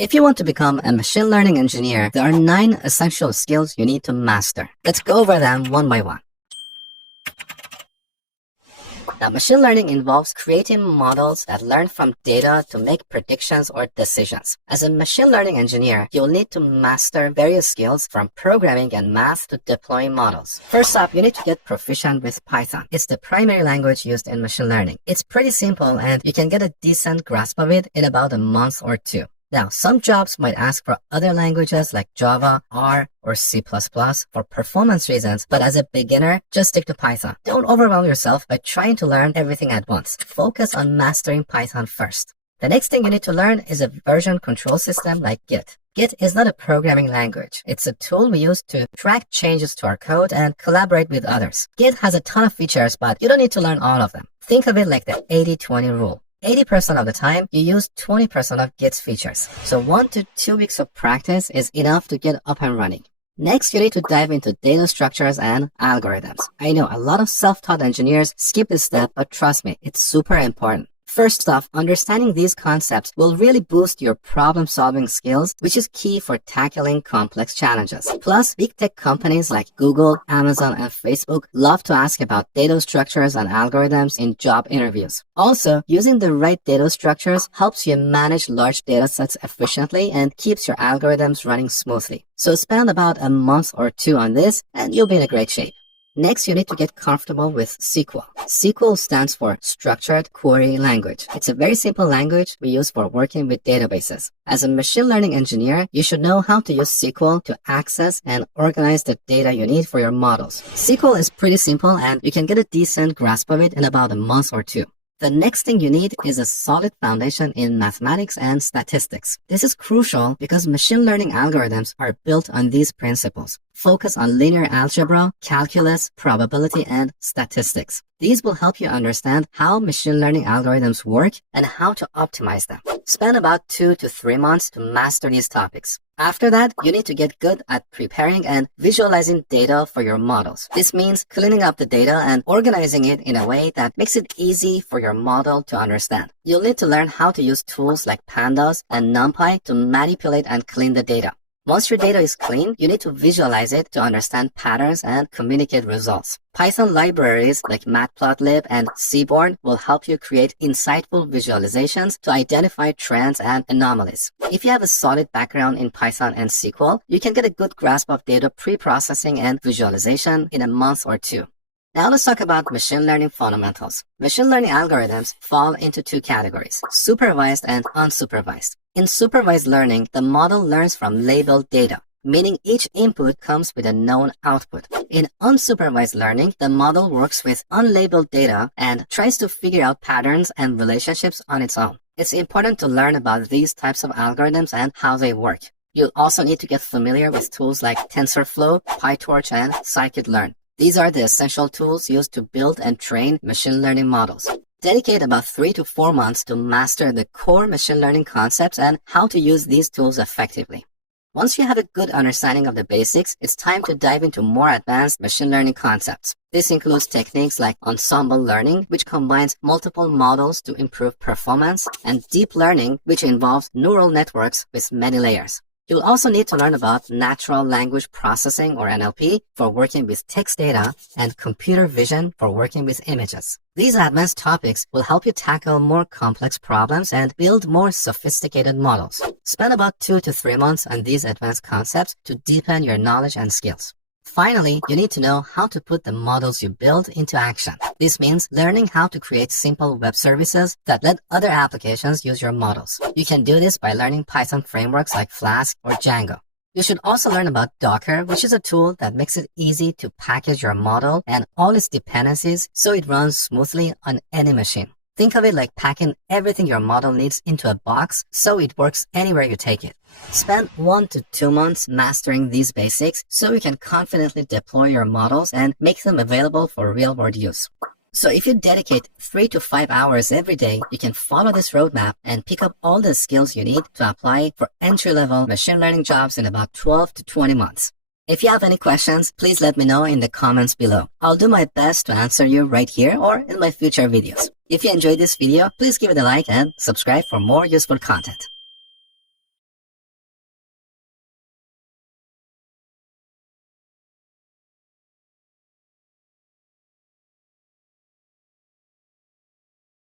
If you want to become a machine learning engineer, there are 9 essential skills you need to master. Let's go over them one by one. Now, machine learning involves creating models that learn from data to make predictions or decisions. As a machine learning engineer, you'll need to master various skills from programming and math to deploying models. First up, you need to get proficient with Python. It's the primary language used in machine learning. It's pretty simple and you can get a decent grasp of it in about a month or 2. Now, some jobs might ask for other languages like Java, R, or C++ for performance reasons, but as a beginner, just stick to Python. Don't overwhelm yourself by trying to learn everything at once. Focus on mastering Python first. The next thing you need to learn is a version control system like Git. Git is not a programming language. It's a tool we use to track changes to our code and collaborate with others. Git has a ton of features, but you don't need to learn all of them. Think of it like the 80-20 rule. 80% of the time, you use 20% of Git's features. So 1 to 2 weeks of practice is enough to get up and running. Next, you need to dive into data structures and algorithms. I know a lot of self-taught engineers skip this step, but trust me, it's super important. First off, understanding these concepts will really boost your problem-solving skills, which is key for tackling complex challenges. Plus, big tech companies like Google, Amazon, and Facebook love to ask about data structures and algorithms in job interviews. Also, using the right data structures helps you manage large data sets efficiently and keeps your algorithms running smoothly. So spend about a month or 2 on this, and you'll be in a great shape. Next, you need to get comfortable with SQL. SQL stands for Structured Query Language. It's a very simple language we use for working with databases. As a machine learning engineer, you should know how to use SQL to access and organize the data you need for your models. SQL is pretty simple and you can get a decent grasp of it in about a month or 2. The next thing you need is a solid foundation in mathematics and statistics. This is crucial because machine learning algorithms are built on these principles. Focus on linear algebra, calculus, probability, and statistics. These will help you understand how machine learning algorithms work and how to optimize them. Spend about 2 to 3 months to master these topics. After that, you need to get good at preparing and visualizing data for your models. This means cleaning up the data and organizing it in a way that makes it easy for your model to understand. You'll need to learn how to use tools like Pandas and NumPy to manipulate and clean the data. Once your data is clean, you need to visualize it to understand patterns and communicate results. Python libraries like Matplotlib and Seaborn will help you create insightful visualizations to identify trends and anomalies. If you have a solid background in Python and SQL, you can get a good grasp of data pre-processing and visualization in a month or 2. Now let's talk about machine learning fundamentals. Machine learning algorithms fall into 2 categories, supervised and unsupervised. In supervised learning, the model learns from labeled data, meaning each input comes with a known output. In unsupervised learning, the model works with unlabeled data and tries to figure out patterns and relationships on its own. It's important to learn about these types of algorithms and how they work. You'll also need to get familiar with tools like TensorFlow, PyTorch, and Scikit-learn. These are the essential tools used to build and train machine learning models. Dedicate about 3 to 4 months to master the core machine learning concepts and how to use these tools effectively. Once you have a good understanding of the basics, it's time to dive into more advanced machine learning concepts. This includes techniques like ensemble learning, which combines multiple models to improve performance, and deep learning, which involves neural networks with many layers. You'll also need to learn about natural language processing or NLP for working with text data and computer vision for working with images. These advanced topics will help you tackle more complex problems and build more sophisticated models. Spend about 2 to 3 months on these advanced concepts to deepen your knowledge and skills. Finally, you need to know how to put the models you build into action. This means learning how to create simple web services that let other applications use your models. You can do this by learning Python frameworks like Flask or Django. You should also learn about Docker, which is a tool that makes it easy to package your model and all its dependencies so it runs smoothly on any machine. Think of it like packing everything your model needs into a box so it works anywhere you take it. Spend 1 to 2 months mastering these basics so you can confidently deploy your models and make them available for real-world use. So if you dedicate 3 to 5 hours every day, you can follow this roadmap and pick up all the skills you need to apply for entry-level machine learning jobs in about 12 to 20 months. If you have any questions, please let me know in the comments below. I'll do my best to answer you right here or in my future videos. If you enjoyed this video, please give it a like and subscribe for more useful content.